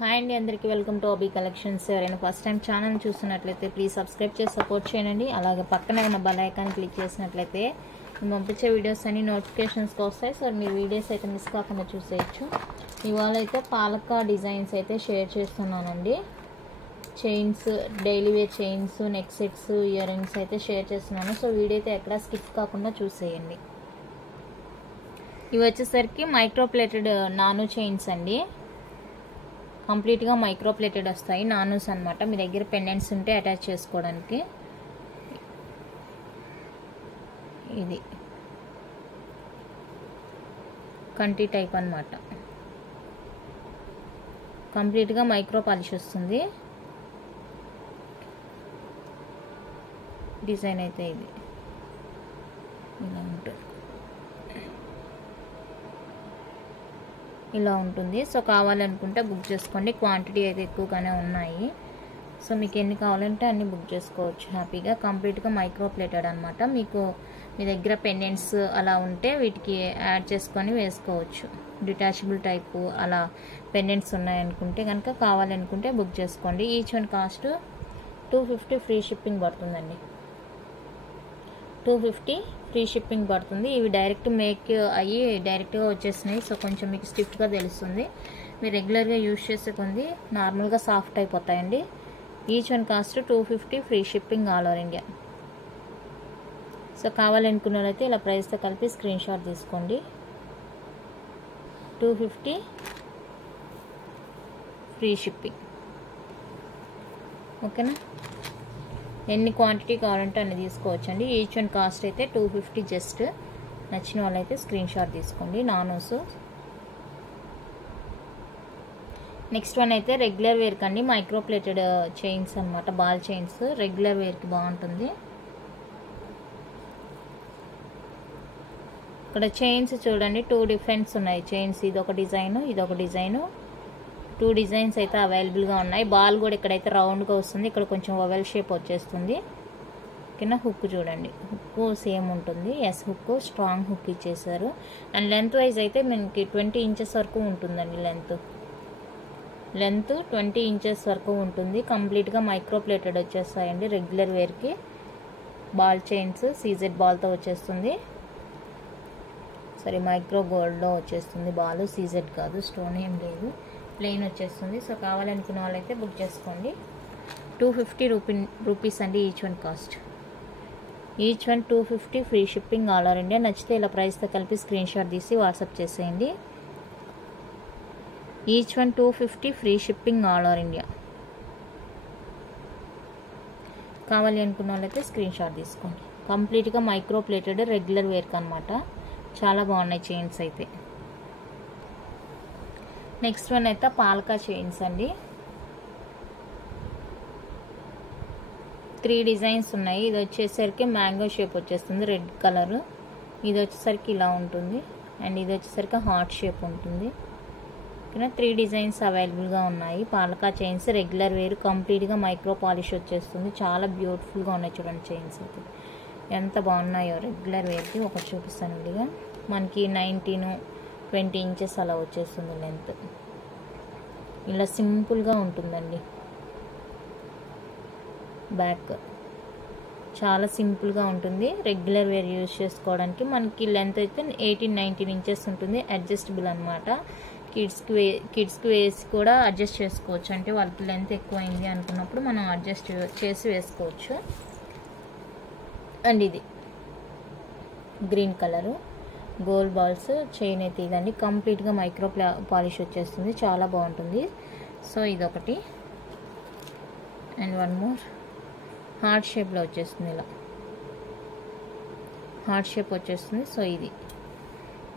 Hi అండి, అందరికీ welcome to OB collections. ఎవరైనా ఫస్ట్ టైం ఛానల్ చూస్తున్నట్లయితే ప్లీజ్ సబ్స్క్రైబ్ చేసి సపోర్ట్ చేయండి. అలాగే పక్కన ఉన్న బెల్ ఐకాన్ క్లిక్ చేసినట్లయితే నేను పంపించే వీడియోస్ అన్ని నోటిఫికేషన్స్కి వస్తాయి. సో మీరు వీడియోస్ అయితే మిస్ కాకుండా చూసేయచ్చు. ఇవాళ అయితే పాలకా డిజైన్స్ అయితే షేర్ చేస్తున్నానండి. Chains, daily wear chains, neck sets, earrings అయితే షేర్ చేస్తున్నాను. సో వీడియో అయితే ఎక్కడ స్కిప్ కాకుండా చూసేయండి. ఇవి వచ్చేసరికి మైక్రో ప్లేటెడ్ నానో చైన్స్ అండి. కంప్లీట్గా మైక్రో ప్లేటెడ్ వస్తాయి, నానూస్ అనమాట. మీ దగ్గర పెండెంట్స్ ఉంటే అటాచ్ చేసుకోవడానికి. ఇది కంటి టైప్ అనమాట. కంప్లీట్గా మైక్రో పాలిష్ వస్తుంది. డిజైన్ అయితే ఇది ఇలా ఉంటుంది, ఇలా ఉంటుంది. సో కావాలనుకుంటే బుక్ చేసుకోండి. క్వాంటిటీ అయితే ఎక్కువగానే ఉన్నాయి. సో మీకు ఎన్ని కావాలంటే అన్ని బుక్ చేసుకోవచ్చు హ్యాపీగా. కంప్లీట్గా మైక్రో ప్లేటెడ్ అనమాట. మీకు మీ దగ్గర పెండెంట్స్ అలా ఉంటే వీటికి యాడ్ చేసుకొని వేసుకోవచ్చు. డిటాచబుల్ టైపు అలా పెండెంట్స్ ఉన్నాయనుకుంటే కనుక కావాలనుకుంటే బుక్ చేసుకోండి. Each one cost 250 free shipping పడుతుందండి. 250 ఫ్రీ షిప్పింగ్ పడుతుంది. ఇవి డైరెక్ట్ మేక్ అయ్యి డైరెక్ట్గా వచ్చేసినాయి. సో కొంచెం మీకు స్టిఫ్గా తెలుస్తుంది. మీరు రెగ్యులర్గా యూజ్ చేసే కొంది నార్మల్గా సాఫ్ట్ అయిపోతాయండి. Each one cost 250 free shipping all over India. So కావాలనుకున్న వాళ్ళైతే ఇలా ప్రైస్తో కలిపి స్క్రీన్ షాట్ తీసుకోండి. 250 ఫ్రీ షిప్పింగ్. ఓకేనా? ఎన్ని క్వాంటిటీ కావాలంటే అన్ని తీసుకోవచ్చండి. ఈచ్ వన్ కాస్ట్ అయితే 250. జస్ట్ నచ్చిన వాళ్ళైతే స్క్రీన్ షాట్ తీసుకోండి. నానోస్. నెక్స్ట్ వన్ అయితే రెగ్యులర్ వేర్కి అండి. మైక్రో ప్లేటెడ్ చైన్స్ అనమాట, బాల్ చైన్స్. రెగ్యులర్ వేర్కి బాగుంటుంది. ఇక్కడ చైన్స్ చూడండి, 2 డిఫరెంట్స్ ఉన్నాయి చైన్స్. ఇదొక డిజైన్, ఇదొక డిజైన్. 2 డిజైన్స్ అయితే అవైలబుల్గా ఉన్నాయి. బాల్ కూడా ఇక్కడైతే రౌండ్గా వస్తుంది, ఇక్కడ కొంచెం ఓవెల్ షేప్ వచ్చేస్తుంది. కింద హుక్ చూడండి, హుక్ సేమ్ ఉంటుంది. ఎస్ హుక్, స్ట్రాంగ్ హుక్ ఇచ్చేసారు. అండ్ లెంత్ వైజ్ అయితే మనకి 20 ఇంచెస్ వరకు ఉంటుందండి. లెంత్ 20 ఇంచెస్ వరకు ఉంటుంది. కంప్లీట్గా మైక్రో ప్లేటెడ్ వచ్చేస్తాయండి. రెగ్యులర్ వేర్కి బాల్ చైన్స్, సీజెడ్ బాల్తో వచ్చేస్తుంది. సరే, మైక్రో గోల్డ్లో వచ్చేస్తుంది బాల్, సీజెడ్ కాదు, స్టోన్ ఏం లేదు, ప్లెయిన్ వచ్చేస్తుంది. సో కావాలనుకున్న వాళ్ళైతే బుక్ చేసుకోండి. 250 రూపీస్ అండి each one cost. Each one 250 free shipping all over India. నచ్చితే ఇలా ప్రైస్తో కలిపి స్క్రీన్ షాట్ తీసి వాట్సాప్ చేసేయండి. Each one 250 free shipping all over India. కావాలి అనుకున్న వాళ్ళైతే స్క్రీన్ షాట్ తీసుకోండి. కంప్లీట్గా మైక్రో ప్లేటెడ్ రెగ్యులర్ వేర్క్ అనమాట. చాలా బాగున్నాయి చైన్స్ అయితే. నెక్స్ట్ వన్ అయితే పాలకా చైన్స్ అండి. 3 డిజైన్స్ ఉన్నాయి. ఇది వచ్చేసరికి మ్యాంగో షేప్ వచ్చేస్తుంది, రెడ్ కలర్. ఇది వచ్చేసరికి ఇలా ఉంటుంది. అండ్ ఇది వచ్చేసరికి హార్ట్ షేప్ ఉంటుంది. ఇక్కడ 3 డిజైన్స్ అవైలబుల్గా ఉన్నాయి. పాలకా చైన్స్ రెగ్యులర్ వేర్, కంప్లీట్గా మైక్రో పాలిష్ వచ్చేస్తుంది. చాలా బ్యూటిఫుల్గా ఉన్నాయి చూడండి చైన్స్ అయితే ఎంత బాగున్నాయో. రెగ్యులర్ వేర్కి ఒకటి చూపిస్తాను ఇదిగా. మనకి 19-20 ఇంచెస్ అలా వచ్చేస్తుంది లెంత్. ఇలా సింపుల్గా ఉంటుందండి. బ్యాక్ చాలా సింపుల్గా ఉంటుంది. రెగ్యులర్ వేర్ యూజ్ చేసుకోవడానికి. మనకి లెంత్ అయితే 18-19 ఇంచెస్ ఉంటుంది. అడ్జస్టబుల్ అనమాట. కిడ్స్కి వేసి కూడా అడ్జస్ట్ చేసుకోవచ్చు. అంటే వాళ్ళకి లెంత్ ఎక్కువైంది అనుకున్నప్పుడు మనం అడ్జస్ట్ చేసి వేసుకోవచ్చు. అండ్ ఇది green colour gold balls chain అయితే ఇదండి. కంప్లీట్గా మైక్రో పాలిష్ వచ్చేస్తుంది. చాలా బాగుంటుంది. సో ఇదొకటి. అండ్ వన్ మోర్ హార్ట్ షేప్లో వచ్చేస్తుంది. ఇలా హార్ట్ షేప్ వచ్చేస్తుంది. సో ఇది,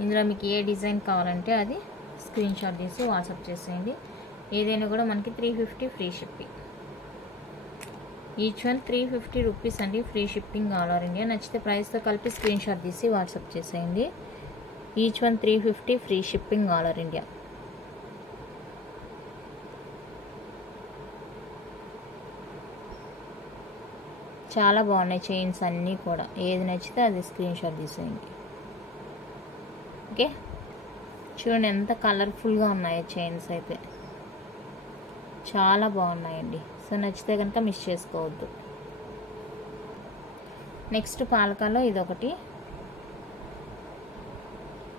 ఇందులో మీకు ఏ డిజైన్ కావాలంటే అది స్క్రీన్ షాట్ తీసి వాట్సాప్ చేసేయండి. ఏదైనా కూడా మనకి 350 free shipping. Each one 350 rupees అండి free shipping all over India. నచ్చితే ప్రైస్తో కలిపి స్క్రీన్ షాట్ తీసి వాట్సాప్ చేసేయండి. Each one 350 free shipping all over India. చాలా బాగున్నాయి చైన్స్ అన్నీ కూడా. ఏది నచ్చితే అది స్క్రీన్ షాట్ తీసేయండి. ఓకే, చూడండి ఎంత కలర్ఫుల్గా ఉన్నాయో చైన్స్ అయితే. చాలా బాగున్నాయండి. సో నచ్చితే కనుక మిస్ చేసుకోవద్దు. నెక్స్ట్ పాలకాలో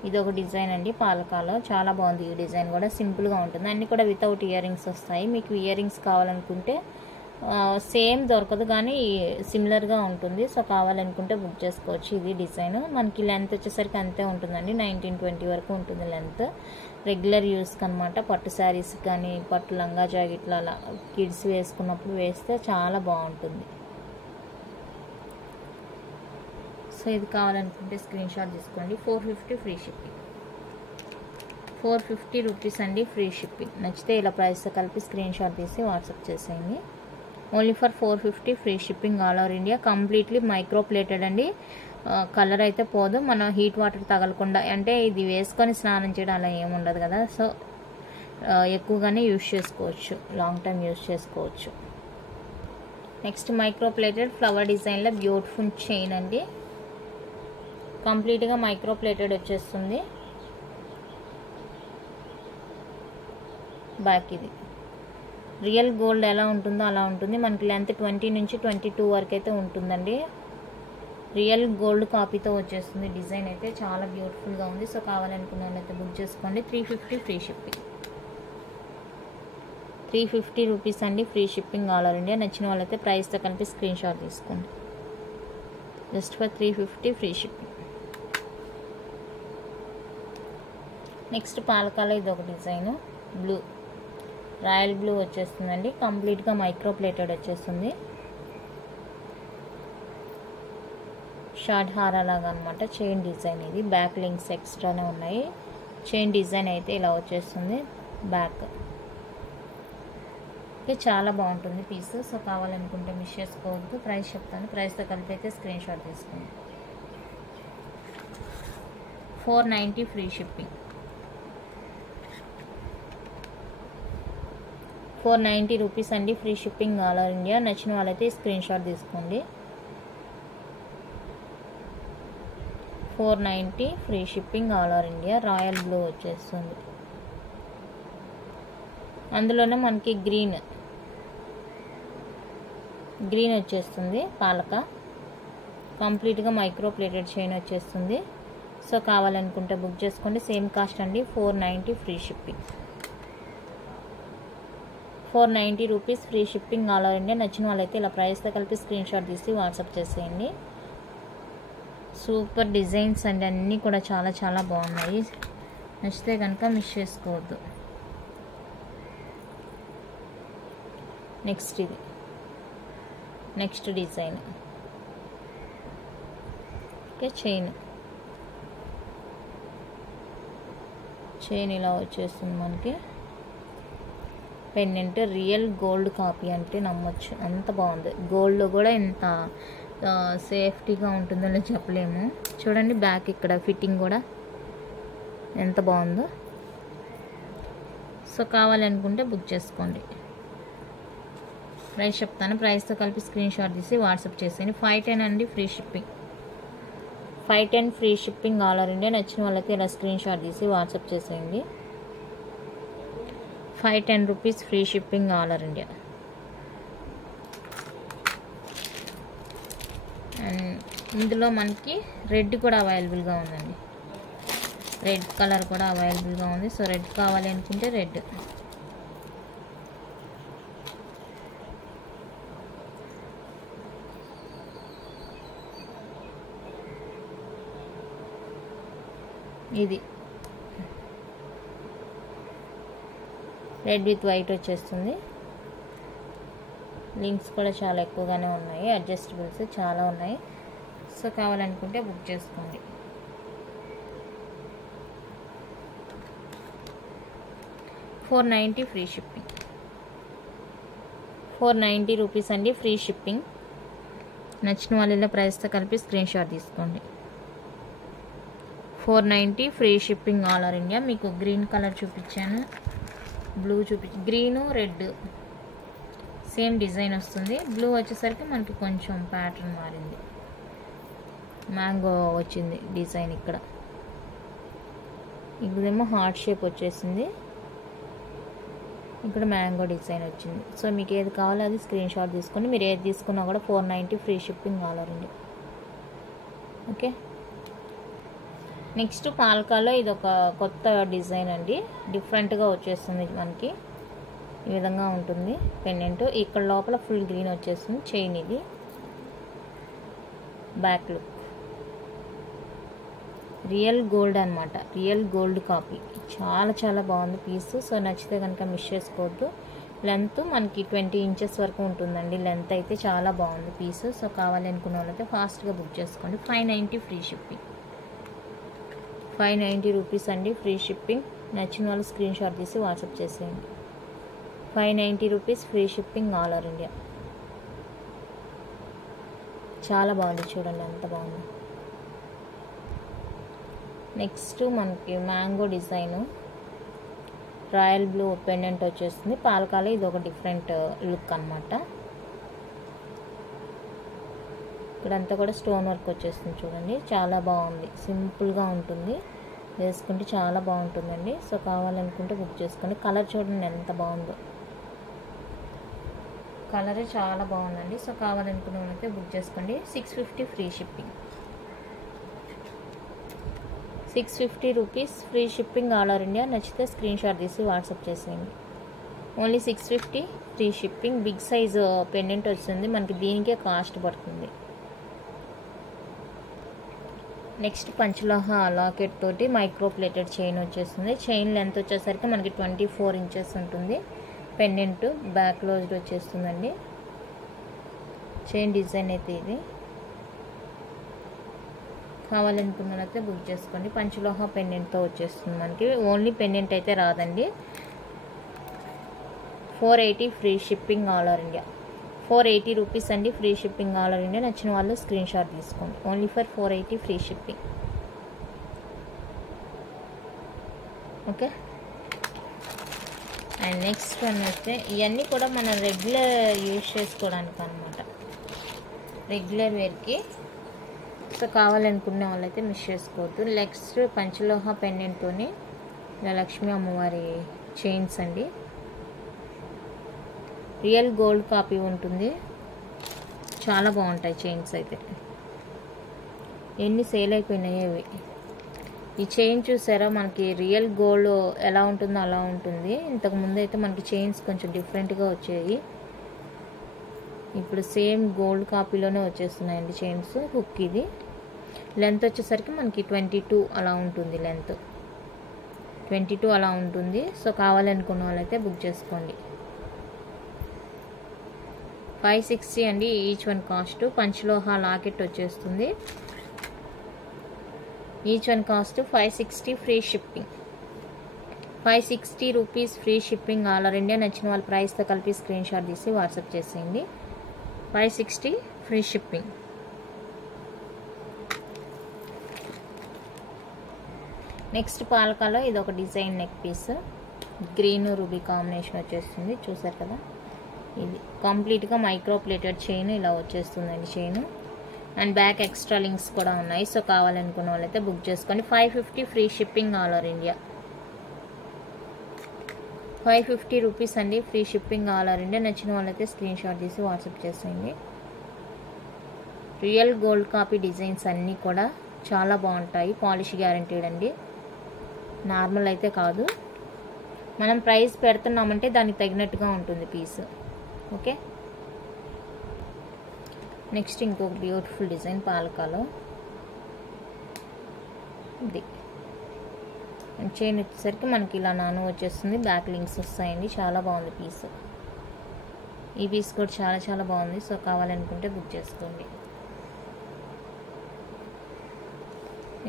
ఇదొక డిజైన్ అండి. పాలకాలో చాలా బాగుంది. ఈ డిజైన్ కూడా సింపుల్గా ఉంటుంది. అన్నీ కూడా వితౌట్ ఇయర్ రింగ్స్ వస్తాయి. మీకు ఇయర్ రింగ్స్ కావాలనుకుంటే సేమ్ దొరకదు కానీ సిమిలర్గా ఉంటుంది. సో కావాలనుకుంటే బుక్ చేసుకోవచ్చు. ఇది డిజైన్ మనకి లెంత్ వచ్చేసరికి అంతే ఉంటుందండి. 19-20 వరకు ఉంటుంది లెంత్. రెగ్యులర్ యూస్కి అనమాట. పట్టు శారీస్ కానీ పట్టు లంగా జాకెట్లు అలా కిడ్స్ వేసుకున్నప్పుడు వేస్తే చాలా బాగుంటుంది. సో ఇది కావాలనుకుంటే స్క్రీన్ షాట్ తీసుకోండి. 450 ఫ్రీ షిప్పింగ్. 450 రూపీస్ అండి ఫ్రీ షిప్పింగ్. నచ్చితే ఇలా ప్రైస్తో కలిపి స్క్రీన్ షాట్ తీసి వాట్సాప్ చేసేయండి. Only for 450 free shipping all over India. Completely micro plated అండి. కలర్ అయితే పోదు. మనం హీట్ వాటర్ తగలకుండా, అంటే ఇది వేసుకొని స్నానం చేయడం అలా ఏముండదు కదా. సో ఎక్కువగానే యూజ్ చేసుకోవచ్చు. లాంగ్ టైం యూజ్ చేసుకోవచ్చు. నెక్స్ట్ మైక్రో ప్లేటెడ్ ఫ్లవర్ డిజైన్లో బ్యూటిఫుల్ చైన్ అండి. కంప్లీట్గా మైక్రో ప్లేటెడ్ వచ్చేస్తుంది. బ్యాక్ ఇది రియల్ గోల్డ్ ఎలా ఉంటుందో అలా ఉంటుంది. మనకి లెంత్ 20 నుంచి 22 వరకు అయితే ఉంటుందండి. రియల్ గోల్డ్ కాపీతో వచ్చేస్తుంది. డిజైన్ అయితే చాలా బ్యూటిఫుల్గా ఉంది. సో కావాలనుకున్న వాళ్ళైతే బుక్ చేసుకోండి. 350 ఫ్రీ షిప్పింగ్. 350 రూపీస్ అండి free shipping all over India. నచ్చిన వాళ్ళైతే ప్రైస్తో కలిపి స్క్రీన్ షాట్ తీసుకోండి. Just for 350 free shipping. Next పాలకాలో ఇది ఒక డిజైన్. బ్లూ, రాయల్ బ్లూ వచ్చేస్తుందండి. కంప్లీట్గా మైక్రో ప్లేటెడ్ వచ్చేస్తుంది. షార్ట్ హారా లాగా అనమాట. చైన్ డిజైన్ ఇది. బ్యాక్ లింక్స్ ఎక్స్ట్రానే ఉన్నాయి. చైన్ డిజైన్ అయితే ఇలా వచ్చేస్తుంది బ్యాక్. ఓకే, చాలా బాగుంటుంది పీస్. సో కావాలనుకుంటే మిస్ చేసుకోవద్దు. ప్రైస్ చెప్తాను. ప్రైస్తో కలిపి అయితే స్క్రీన్ షాట్ తీసుకోండి. 490 ఫ్రీ షిప్పింగ్. 490 రూపీస్ అండి free shipping all over India. నచ్చిన వాళ్ళైతే స్క్రీన్ షాట్ తీసుకోండి. 490 free shipping all over India. Royal blue వచ్చేస్తుంది. అందులోనే మనకి గ్రీన్ వచ్చేస్తుంది. పాలక కంప్లీట్గా మైక్రో ప్లేటెడ్ చైన్ వచ్చేస్తుంది. సో కావాలనుకుంటే బుక్ చేసుకోండి. సేమ్ కాస్ట్ అండి. 490 free shipping. 490 rupees free shipping all over India. నచ్చిన వాళ్ళైతే ఇలా ప్రైస్తో కలిపి స్క్రీన్ షాట్ తీసి వాట్సాప్ చేసేయండి. సూపర్ డిజైన్స్ అండి. అన్నీ కూడా చాలా చాలా బాగున్నాయి. నచ్చితే కనుక మిస్ చేసుకోవద్దు. నెక్స్ట్ ఇది నెక్స్ట్ డిజైన్. ఓకే, చైన్ ఇలా వచ్చేస్తుంది మనకి. పెండెంట్ రియల్ గోల్డ్ కాపీ అంటే నమ్మొచ్చు, అంత బాగుంది. గోల్డ్లో కూడా ఎంత సేఫ్టీగా ఉంటుందో చెప్పలేము. చూడండి బ్యాక్ ఇక్కడ ఫిట్టింగ్ కూడా ఎంత బాగుందో. సో కావాలనుకుంటే బుక్ చేసుకోండి. ప్రైస్ చెప్తాను. ప్రైస్తో కలిపి స్క్రీన్ షాట్ తీసి వాట్సాప్ చేసేయండి. 510 అండి free shipping. 510 free shipping all over India. నచ్చిన వాళ్ళకి ఇలా స్క్రీన్ షాట్ తీసి వాట్సాప్ చేసేయండి. 510 rupees free shipping all over India. And ఇందులో మనకి రెడ్ కూడా అవైలబుల్గా ఉందండి. రెడ్ కలర్ కూడా అవైలబుల్గా ఉంది. సో రెడ్ కావాలి అనుకుంటే రెడ్. ఇది రెడ్ విత్ వైట్ వచ్చేస్తుంది. లింక్స్ కూడా చాలా ఎక్కువగానే ఉన్నాయి. అడ్జస్టబుల్స్ చాలా ఉన్నాయి. సో కావాలనుకుంటే బుక్ చేసుకోండి. $490 ఫ్రీ షిప్పింగ్. 490 రూపీస్ అండి ఫ్రీ షిప్పింగ్. నచ్చిన వాళ్ళ ప్రైస్తో కలిపి స్క్రీన్ షాట్ తీసుకోండి. 490 free shipping all over India. మీకు గ్రీన్ కలర్ చూపించాను, blue green red same design వస్తుంది. బ్లూ వచ్చేసరికి మనకి కొంచెం ప్యాటర్న్ మారింది. మ్యాంగో వచ్చింది డిజైన్ ఇక్కడ. ఇదేమో హార్ట్ షేప్ వచ్చేసింది. ఇక్కడ మ్యాంగో డిజైన్ వచ్చింది. సో మీకు ఏది కావాలో అది స్క్రీన్ షాట్ తీసుకొని మీరు ఏది తీసుకున్నా కూడా 490 ఫ్రీ షిప్పింగ్ కావాలండి. ఓకే, నెక్స్ట్ పాల్కాలో ఇది ఒక కొత్త డిజైన్ అండి. డిఫరెంట్గా వచ్చేస్తుంది మనకి. ఈ విధంగా ఉంటుంది పెండెంట్. ఇక్కడ లోపల ఫుల్ గ్రీన్ వచ్చేస్తుంది. చైన్ ఇది బ్యాక్ లుక్. రియల్ గోల్డ్ అనమాట, రియల్ గోల్డ్ కాపీ. చాలా చాలా బాగుంది పీస్. సో నచ్చితే కనుక మిస్ చేసుకోవద్దు. లెంత్ మనకి 20 ఇంచెస్ వరకు ఉంటుందండి. లెంత్ అయితే చాలా బాగుంది పీస్. సో కావాలి అనుకున్న వాళ్ళైతే ఫాస్ట్గా బుక్ చేసుకోండి. 590 ఫ్రీ షిప్పింగ్. 590 రూపీస్ అండి ఫ్రీ షిప్పింగ్. నచ్చిన వాళ్ళు స్క్రీన్ షాట్ తీసి వాట్సాప్ చేసేయండి. 590 rupees free shipping all over India. చాలా బాగుంది, చూడండి ఎంత బాగుంది. నెక్స్ట్ మనకి mango design royal blue pendant వచ్చేస్తుంది. పాలకాలో ఇది ఒక డిఫరెంట్ లుక్ అనమాట. ఇక్కడంతా కూడా స్టోన్ వర్క్ వచ్చేస్తుంది చూడండి. చాలా బాగుంది, సింపుల్గా ఉంటుంది. వేసుకుంటే చాలా బాగుంటుందండి. సో కావాలనుకుంటే బుక్ చేసుకోండి. కలర్ చూడండి ఎంత బాగుందో, కలర్ చాలా బాగుందండి. సో కావాలనుకున్న వాళ్ళైతే బుక్ చేసుకోండి. 650 free shipping. 650 rupees free shipping all over India. నచ్చితే స్క్రీన్ షాట్ తీసి వాట్సాప్ చేసేయండి. Only 650 free shipping. Big size pendant వస్తుంది మనకి, దీనికే కాస్ట్ పడుతుంది. నెక్స్ట్ పంచలోహ లాకెట్ తోటి మైక్రో ప్లేటెడ్ చైన్ వచ్చేస్తుంది. చైన్ లెంత్ వచ్చేసరికి మనకి 24 ఇంచెస్ ఉంటుంది. పెండెంట్ బ్యాక్ క్లోజ్డ్ వచ్చేస్తుందండి. చైన్ డిజైన్ అయితే ఇది. కావాలనుకున్నట్లయితే బుక్ చేసుకోండి. పంచలోహ పెండెంట్తో వచ్చేస్తుంది మనకి. ఓన్లీ పెండెంట్ అయితే రాదండి. 480 free shipping all over India. 480 rupees అండి free shipping all over India. నచ్చిన వాళ్ళు స్క్రీన్ షాట్ తీసుకోండి. Only for 480 free shipping. Okay, and next one వస్తే ఇవన్నీ కూడా మనం రెగ్యులర్ యూజ్ చేసుకోవడానికి అనమాట, రెగ్యులర్ వేర్కి. సో కావాలనుకునే వాళ్ళైతే మిస్ చేసుకోవద్దు. నెక్స్ట్ పంచలోహ పెండెంట్తోని ఇలా లక్ష్మీ అమ్మవారి చైన్స్ అండి. రియల్ గోల్డ్ కాపీ ఉంటుంది. చాలా బాగుంటాయి చైన్స్ అయితే. ఎన్ని సేల్ అయిపోయినాయి ఇవి. ఈ చైన్ చూసారా, మనకి రియల్ గోల్డ్ ఎలా ఉంటుందో అలా ఉంటుంది. ఇంతకుముందు అయితే మనకి చైన్స్ కొంచెం డిఫరెంట్గా వచ్చాయి. ఇప్పుడు సేమ్ గోల్డ్ కాపీలోనే వచ్చేస్తున్నాయండి చైన్స్. హుక్ ఇది. లెంత్ వచ్చేసరికి మనకి 22 అలా ఉంటుంది. లెంత్ 22 అలా ఉంటుంది. సో కావాలనుకున్న వాళ్ళైతే బుక్ చేసుకోండి. 560 అండి ఈచ్ వన్ కాస్ట్. పంచలోహ లాకెట్ వచ్చేస్తుంది. Each one cost 560 free shipping. 560 rupees free shipping all over India. నచ్చిన వాళ్ళ ప్రైస్తో కలిపి స్క్రీన్ షాట్ తీసి వాట్సాప్ చేసేయండి. 560 ఫ్రీ షిప్పింగ్. నెక్స్ట్ పాలకాలో ఇది ఒక design neck piece. Green ruby combination వచ్చేస్తుంది. చూసారు కదా, ఇది కంప్లీట్గా మైక్రో ప్లేటెడ్ చైన్ ఇలా వచ్చేస్తుందండి chain. And back extra links కూడా ఉన్నాయి. సో కావాలనుకున్న వాళ్ళైతే బుక్ చేసుకోండి. 550 free shipping all over India. 550 rupees అండి free shipping all over India. నచ్చిన వాళ్ళైతే స్క్రీన్ షాట్ తీసి వాట్సాప్ చేసేయండి. రియల్ గోల్డ్ కాపీ డిజైన్స్ అన్నీ కూడా చాలా బాగుంటాయి. పాలిష్ గ్యారంటీడ్ అండి, నార్మల్ అయితే కాదు. మనం ప్రైస్ పెడుతున్నామంటే దానికి తగినట్టుగా ఉంటుంది పీస్. ఓకే, నెక్స్ట్ ఇంకొక బ్యూటిఫుల్ డిజైన్ పాలకాలో. ఇది చైన్ వచ్చేసరికి మనకి ఇలా నాను వచ్చేస్తుంది. బ్యాక్ లింక్స్ వస్తాయండి. చాలా బాగుంది పీస్. ఈ పీస్ కూడా చాలా చాలా బాగుంది. సో కావాలనుకుంటే బుక్ చేసుకోండి.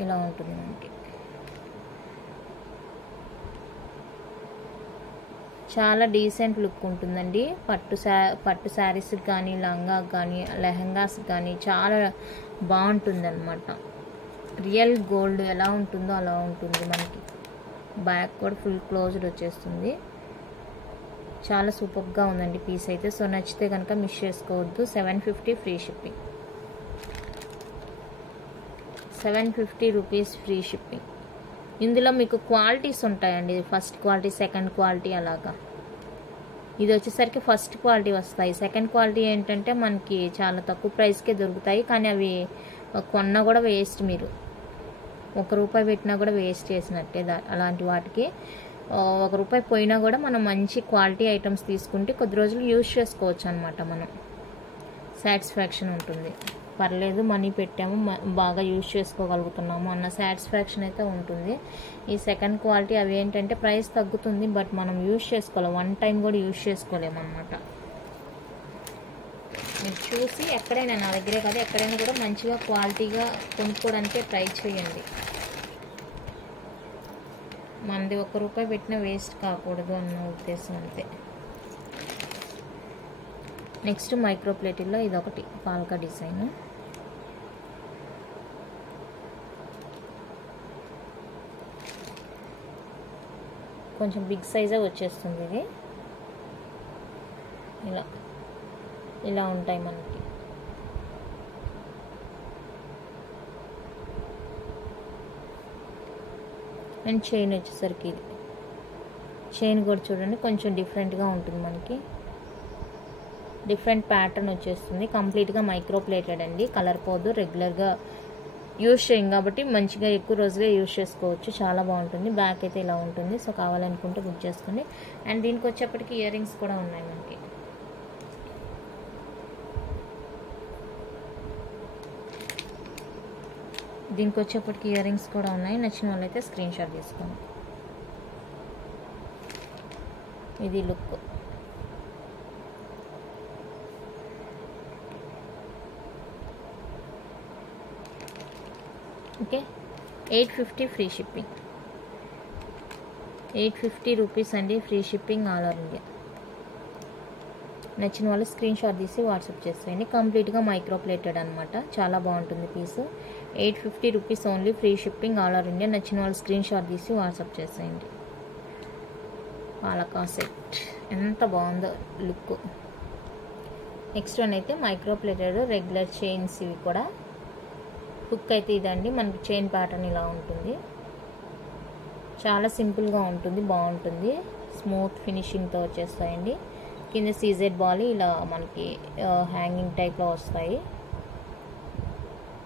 ఇలా ఉంటుంది మనకి. చాలా డీసెంట్ లుక్ ఉంటుందండి. పట్టు శారీస్కి కానీ, లంగాకి కానీ, లెహంగాస్కి కానీ చాలా బాగుంటుంది అనమాట. రియల్ గోల్డ్ ఎలా ఉంటుందో అలా ఉంటుంది మనకి. బ్యాక్ కూడా ఫుల్ క్లోజ్డ్ వచ్చేస్తుంది. చాలా సూపర్గా ఉందండి పీస్ అయితే. సో నచ్చితే కనుక మిస్ చేసుకోవద్దు. 750 free shipping. 750 rupees free shipping. ఇందులో మీకు క్వాలిటీస్ ఉంటాయండి. ఫస్ట్ క్వాలిటీ, సెకండ్ క్వాలిటీ అలాగా. ఇది వచ్చేసరికి ఫస్ట్ క్వాలిటీ వస్తాయి. సెకండ్ క్వాలిటీ ఏంటంటే మనకి చాలా తక్కువ ప్రైస్కే దొరుకుతాయి, కానీ అవి కొన్నా కూడా వేస్ట్. మీరు ₹1 పెట్టినా కూడా వేస్ట్ చేసినట్టే. అలాంటి వాటికి ₹1 పోయినా కూడా మనం మంచి క్వాలిటీ ఐటమ్స్ తీసుకుంటే కొద్ది రోజులు యూజ్ చేసుకోవచ్చు అనమాట. మనం సాటిస్ఫాక్షన్ ఉంటుంది, పర్లేదు మనీ పెట్టాము బాగా యూజ్ చేసుకోగలుగుతున్నాము అన్న సాటిస్ఫాక్షన్ అయితే ఉంటుంది. ఈ సెకండ్ క్వాలిటీ అవి ఏంటంటే ప్రైస్ తగ్గుతుంది, బట్ మనం యూజ్ చేసుకోలేము, వన్ టైం కూడా యూజ్ చేసుకోలేము అనమాట. మీరు చూసి ఎక్కడైనా, నా దగ్గరే కాదు ఎక్కడైనా కూడా మంచిగా క్వాలిటీగా కొనుక్కోవడానికే ట్రై చేయండి. మనది ₹1 పెట్టినా వేస్ట్ కాకూడదు అన్న ఉద్దేశం అంతే. నెక్స్ట్ మైక్రో ప్లేట్లో ఇదొకటి పాల్కా డిజైన్. కొంచెం బిగ్ సైజే వచ్చేస్తుంది ఇది. ఇలా ఉంటాయి మనకి. అండ్ చైన్ వచ్చేసరికి ఇది చైన్ కూడా చూడండి కొంచెం డిఫరెంట్గా ఉంటుంది మనకి. డిఫరెంట్ ప్యాటర్న్ వచ్చేస్తుంది. కంప్లీట్గా మైక్రో ప్లేటెడ్ అండి, కలర్ పోదు. రెగ్యులర్గా యూజ్ చేయం కాబట్టి మంచిగా ఎక్కువ రోజుగా యూజ్ చేసుకోవచ్చు. చాలా బాగుంటుంది. బ్యాక్ అయితే ఇలా ఉంటుంది. సో కావాలనుకుంటే బుక్ చేసుకోండి. అండ్ దీనికి వచ్చేప్పటికి ఇయర్ రింగ్స్ కూడా ఉన్నాయి మనకి. నచ్చిన వాళ్ళైతే స్క్రీన్ షాట్ తీసుకోండి. ఇది look. Okay, 850 free shipping. 850 rupees అండి, free shipping all over India. నచ్చిన వాళ్ళు స్క్రీన్ షాట్ తీసి వాట్సాప్ చేసేయండి. కంప్లీట్గా మైక్రో ప్లేటెడ్ అనమాట, చాలా బాగుంటుంది పీసు. 850 rupees only, free shipping all over India. నచ్చిన వాళ్ళు స్క్రీన్ షాట్ తీసి వాట్సాప్ చేసేయండి. పాలకా సెట్ ఎంత బాగుందో లుక్. నెక్స్ట్ వన్ అయితే మైక్రో ప్లేటెడ్ రెగ్యులర్ చైన్స్. ఇవి కూడా హుక్ అయితే ఇదండి, మనకి చైన్ ప్యాటర్న్ ఇలా ఉంటుంది. చాలా సింపుల్గా ఉంటుంది, బాగుంటుంది. స్మూత్ ఫినిషింగ్తో వచ్చేస్తాయండి. కింద సీజెడ్ బాల్ ఇలా మనకి హ్యాంగింగ్ టైప్లో వస్తాయి.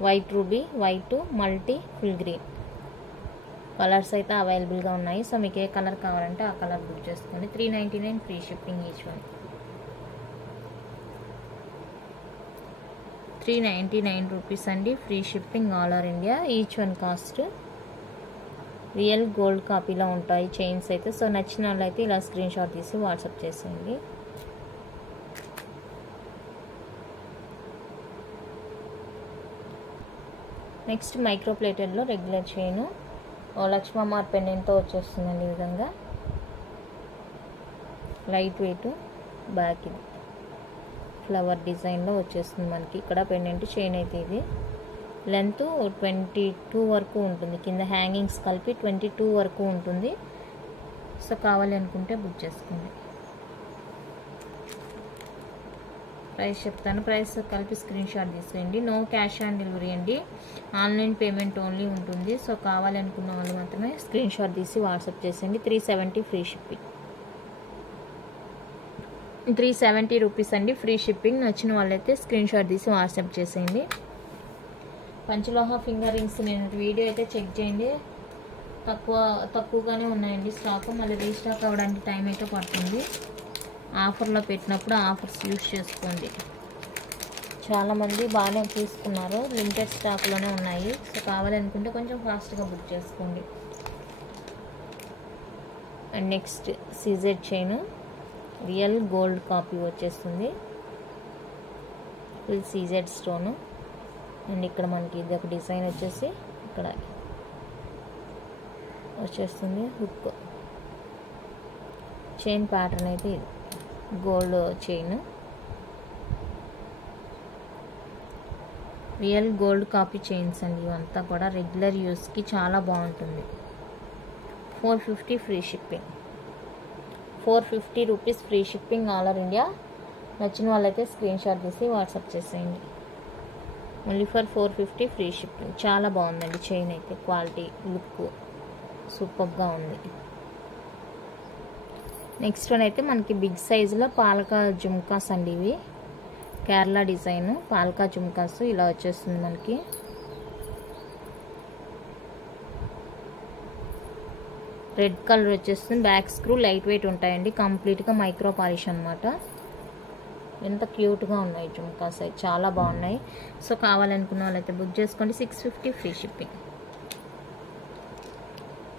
White ruby, white, multi, full green colours అయితే అవైలబుల్గా ఉన్నాయి. సో మీకు ఏ కలర్ కావాలంటే ఆ కలర్ బుక్ చేసుకోండి. 399 free shipping each one. 399 rupees అండి, free shipping all over India. Each one cost. Real gold కాపీలో ఉంటాయి చైన్స్ అయితే. సో నచ్చిన వాళ్ళు అయితే ఇలా స్క్రీన్ షాట్ తీసి వాట్సాప్ చేసేయండి. నెక్స్ట్ మైక్రో ప్లేటెడ్లో రెగ్యులర్ చైన్ లక్ష్మమార్ పెండెంట్తో వచ్చేస్తుందండి. ఈ విధంగా లైట్ వెయిట్, బ్యాక్ ఇది ఫ్లవర్ డిజైన్లో వచ్చేస్తుంది మనకి. ఇక్కడ పెండెంట్ చైన్ అయితే ఇది లెంత్ 22 వరకు ఉంటుంది. కింద హ్యాంగింగ్స్ కలిపి 22 వరకు ఉంటుంది. సో కావాలి అనుకుంటే బుక్ చేసుకోండి. ప్రైస్ చెప్తాను, ప్రైస్ కలిపి స్క్రీన్ షాట్ తీసేయండి. నో క్యాష్ ఆన్ డెలివరీ అండి, ఆన్లైన్ పేమెంట్ ఓన్లీ ఉంటుంది. సో కావాలి అనుకున్న వాళ్ళు మాత్రమే స్క్రీన్ షాట్ తీసి వాట్సాప్ చేసేయండి. 370 ఫ్రీ షిప్పింగ్. 370 రూపీస్ అండి, ఫ్రీ షిప్పింగ్. నచ్చిన వాళ్ళైతే స్క్రీన్ షాట్ తీసి వాట్సాప్ చేసేయండి. పంచలోహ ఫింగర్ రింగ్స్ నేను వీడియో అయితే చెక్ చేయండి. తక్కువగానే ఉన్నాయండి స్టాక్. మళ్ళీ రీస్టాక్ అవ్వడానికి టైం అయితే పడుతుంది. ఆఫర్లో పెట్టినప్పుడు ఆఫర్స్ యూజ్ చేసుకోండి. చాలామంది బాగానే తీసుకున్నారు, లిమిటెడ్ స్టాక్లోనే ఉన్నాయి. సో కావాలనుకుంటే కొంచెం ఫాస్ట్గా బుక్ చేసుకోండి. And next CZ chain real gold copy వచ్చేస్తుంది. Full CZ stone. అండ్ ఇక్కడ మనకి ఇది ఒక డిజైన్ వచ్చేసి ఇక్కడ వచ్చేస్తుంది. హుక్ చైన్ ప్యాటర్న్ అయితే ఇది gold chain. Real gold copy chains అండి ఇవంతా కూడా. రెగ్యులర్ యూస్కి చాలా బాగుంటుంది. 450 free shipping. 450 rupees free shipping all over India. నచ్చిన వాళ్ళైతే స్క్రీన్ షాట్ తీసి వాట్సాప్ చేసేయండి. Only for 450 free shipping. చాలా బాగుందండి చైన్ అయితే, క్వాలిటీ లుక్ సూపర్గా ఉంది. నెక్స్ట్ వన్ అయితే మనకి బిగ్ సైజులో పాలకా జుమ్కాస్ అండి. ఇవి కేరళ డిజైన్ పాలకా జుమ్కాస్ ఇలా వచ్చేస్తుంది మనకి. రెడ్ కలర్ వచ్చేస్తుంది. బ్యాక్ స్క్రూ లైట్ వెయిట్ ఉంటాయండి. కంప్లీట్గా మైక్రో పాలిష్ అనమాట. ఎంత క్యూట్గా ఉన్నాయి జుమ్కాస్ అయితే, చాలా బాగున్నాయి. సో కావాలనుకున్న వాళ్ళైతే బుక్ చేసుకోండి. 650 free shipping.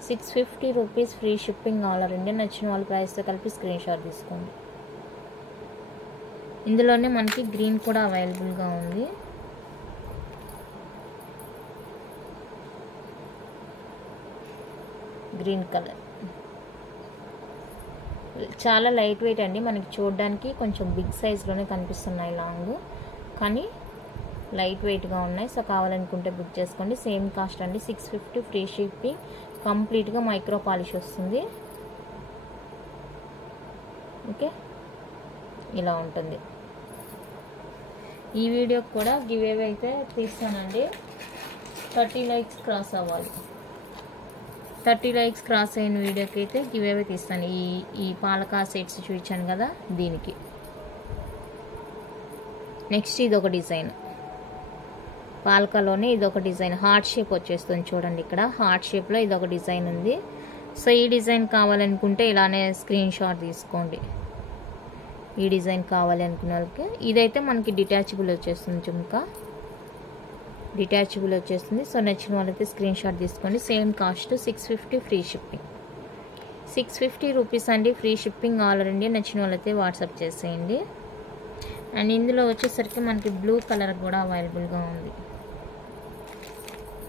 650 rupees free shipping కావాలండి. నచ్చిన వాళ్ళ ప్రైస్తో కలిపి స్క్రీన్ షాట్ తీసుకోండి. ఇందులోనే మనకి గ్రీన్ కూడా అవైలబుల్గా ఉంది. గ్రీన్ కలర్ చాలా లైట్ వెయిట్ అండి. మనకి చూడడానికి కొంచెం బిగ్ సైజ్లోనే కనిపిస్తున్నాయి లాంగ్, కానీ లైట్ వెయిట్గా ఉన్నాయి. సో కావాలనుకుంటే బుక్ చేసుకోండి. సేమ్ కాస్ట్ అండి. 650 ఫ్రీ షిప్పింగ్. కంప్లీట్గా మైక్రో పాలిష్ వస్తుంది. ఓకే, ఇలా ఉంటుంది. ఈ వీడియోకి కూడా గివ్ అవే అయితే తీస్తానండి. 30 లైక్స్ క్రాస్ అవ్వాలి. 30 లైక్స్ క్రాస్ అయిన వీడియోకి అయితే గివ్ అవే తీస్తాను. ఈ పాలకా సెట్స్ చూపించాను కదా దీనికి. నెక్స్ట్ ఇదొక డిజైన్, పాలకాలోనే ఇదొక డిజైన్. హార్ట్ షేప్ వచ్చేస్తుంది చూడండి. ఇక్కడ హార్ట్ షేప్లో ఇదొక డిజైన్ ఉంది. సో ఈ డిజైన్ కావాలనుకుంటే ఇలానే స్క్రీన్ షాట్ తీసుకోండి. ఈ డిజైన్ కావాలి అనుకున్న వాళ్ళకి. ఇదైతే మనకి డిటాచబుల్ వచ్చేస్తుంది. జుమ్కా డిటాచబుల్ వచ్చేస్తుంది. సో నచ్చిన వాళ్ళైతే స్క్రీన్ షాట్ తీసుకోండి. Same cost 650 free shipping. 650 rupees అండి free shipping all over India. నచ్చిన వాళ్ళైతే వాట్సాప్ చేసేయండి. అండ్ ఇందులో వచ్చేసరికి మనకి బ్లూ కలర్ కూడా అవైలబుల్గా ఉంది.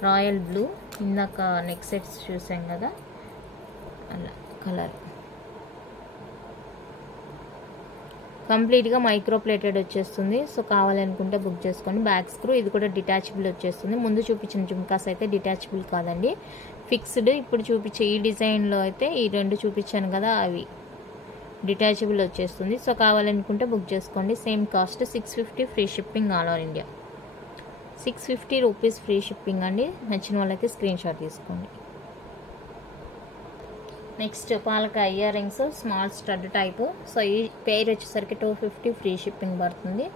రాయల్ బ్లూ, ఇందాక నెక్ సెట్స్ చూసాం కదా అలా కలర్. కంప్లీట్గా మైక్రో ప్లేటెడ్ వచ్చేస్తుంది. సో కావాలనుకుంటే బుక్ చేసుకోండి. బ్యాక్ స్క్రూ ఇది కూడా డిటాచబుల్ వచ్చేస్తుంది. ముందు చూపించిన జుమ్కాస్ అయితే డిటాచబుల్ కాదండి, ఫిక్స్డ్. ఇప్పుడు చూపించే ఈ డిజైన్లో అయితే ఈ రెండు చూపించాను కదా అవి డిటాచబుల్ వచ్చేస్తుంది. సో కావాలనుకుంటే బుక్ చేసుకోండి. Same cost 650 free shipping all over India. 650 rupees free shipping అండి. నచ్చిన వాళ్ళైతే స్క్రీన్ షాట్ తీసుకోండి. నెక్స్ట్ పాలకా earrings small stud type. So ఈ పేర్ వచ్చేసరికి 250 ఫ్రీ షిప్పింగ్ పడుతుంది.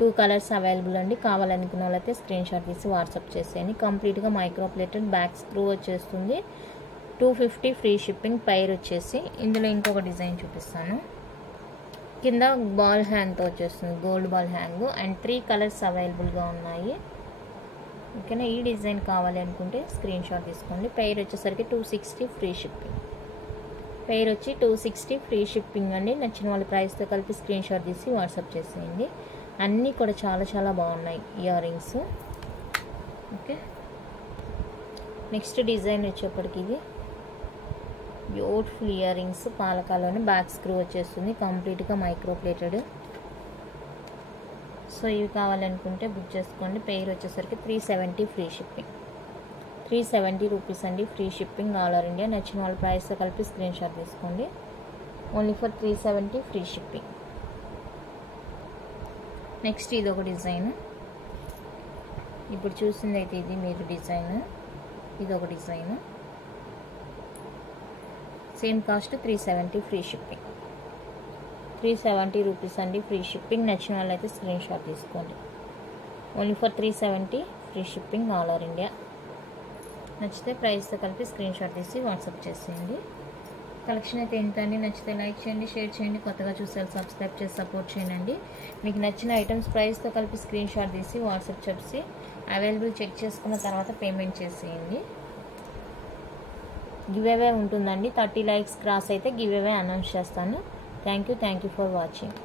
2 కలర్స్ అవైలబుల్ అండి. కావాలనుకున్న వాళ్ళైతే స్క్రీన్ షాట్ తీసి వాట్సాప్ చేసేయండి. కంప్లీట్గా మైక్రో ప్లేటెడ్ బ్యాక్ స్క్రూ వచ్చేస్తుంది. 250 ఫ్రీ షిప్పింగ్. పైర్ వచ్చేసి ఇందులో ఇంకొక డిజైన్ చూపిస్తాను. కింద బాల్ హ్యాంగ్తో వచ్చేస్తుంది, gold ball hang. And 3 colours అవైలబుల్గా ఉన్నాయి. ఓకేనా, ఈ డిజైన్ కావాలి అనుకుంటే స్క్రీన్ షాట్ తీసుకోండి. పైర్ వచ్చేసరికి 260 ఫ్రీ షిప్పింగ్. పేర్ వచ్చి 260 ఫ్రీ షిప్పింగ్ అండి. నచ్చిన వాళ్ళ ప్రైస్తో కలిపి స్క్రీన్ షాట్ తీసి వాట్సాప్ చేసేయండి. అన్నీ కూడా చాలా చాలా బాగున్నాయి earrings. Okay, next design వచ్చేప్పటికి ఇది బ్యూటిఫుల్ ఇయర్ రింగ్స్. పాలకాలోనే బ్యాక్ స్క్రూ వచ్చేస్తుంది. కంప్లీట్గా మైక్రో ప్లేటెడ్. సో ఇవి కావాలనుకుంటే బుక్ చేసుకోండి. పేర్ వచ్చేసరికి 370 ఫ్రీ షిప్పింగ్. 370 రూపీస్ అండి free shipping all over India. నచ్చిన వాళ్ళ ప్రైస్తో కలిపి స్క్రీన్ షాట్ తీసుకోండి. Only for 370 free shipping. Next ఇది ఒక డిజైన్. ఇప్పుడు చూసింది అయితే ఇది మీరు డిజైన్. ఇది ఒక design. Same cost 370 free shipping. 370 rupees అండి ఫ్రీ షిప్పింగ్. నచ్చిన వాళ్ళైతే స్క్రీన్ షాట్ తీసుకోండి. Only for 370 free shipping all over India. నచ్చితే ప్రైస్తో కలిపి స్క్రీన్ షాట్ తీసి వాట్సాప్ చేసేయండి. కలెక్షన్ అయితే ఎంత అండి. నచ్చితే లైక్ చేయండి, షేర్ చేయండి. కొత్తగా చూసే సబ్స్క్రైబ్ చేసి సపోర్ట్ చేయండి. మీకు నచ్చిన ఐటమ్స్ ప్రైస్తో కలిపి స్క్రీన్ షాట్ తీసి వాట్సాప్ చేసి అవైలబుల్ చెక్ చేసుకున్న తర్వాత పేమెంట్ చేసేయండి. గివ్ అవే ఉంటుందండి. 30 లైక్స్ క్రాస్ అయితే గివ్ అవే అనౌన్స్ చేస్తాను. Thank you for watching.